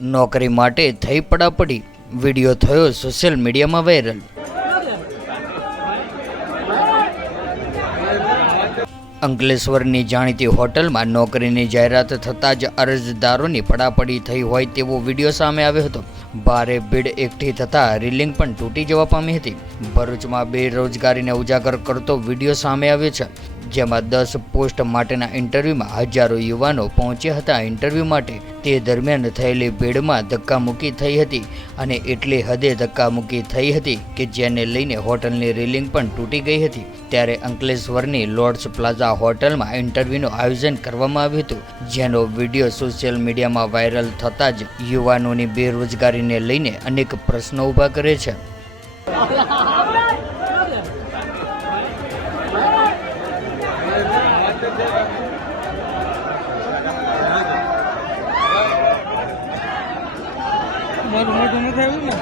નોકરી માટે થઈ પડાપડી વીડિયો થયો સોશિયલ મીડિયામાં વાયરલ. અંકલેશ્વરની જાણીતી હોટલમાં નોકરીની જાહેરાત થતાં જ અરજદારોની પડાપડી થઈ હોય તેવો વીડિયો સામે આવ્યો હતો. ભારે ભીડ એકઠી થતાં રીલિંગ પણ તૂટી જવા પામી હતી. ભરૂચમાં બેરોજગારીને ઉજાગર કરતો વીડિયો સામે આવ્યો છે. જેમાં દસ પોસ્ટ માટેના ઇન્ટરવ્યૂમાં હજારો યુવાનો પહોંચ્યા હતા ઇન્ટરવ્યૂ માટે. તે દરમિયાન થયેલી ભીડમાં ધક્કામુક્કી થઈ હતી અને એટલી હદે ધક્કામુક્કી થઈ હતી કે જેને લઈને હોટલની રેલિંગ પણ તૂટી ગઈ હતી. ત્યારે અંકલેશ્વરની લોર્ડ્સ પ્લાઝા હોટલમાં ઇન્ટરવ્યૂનું આયોજન કરવામાં આવ્યું હતું, જેનો વીડિયો સોશિયલ મીડિયામાં વાયરલ થતાં જ યુવાનોની બેરોજગારીને લઈને અનેક પ્રશ્નો ઊભા કરે છે. મોટું મોટું નથી આવ્યું ને.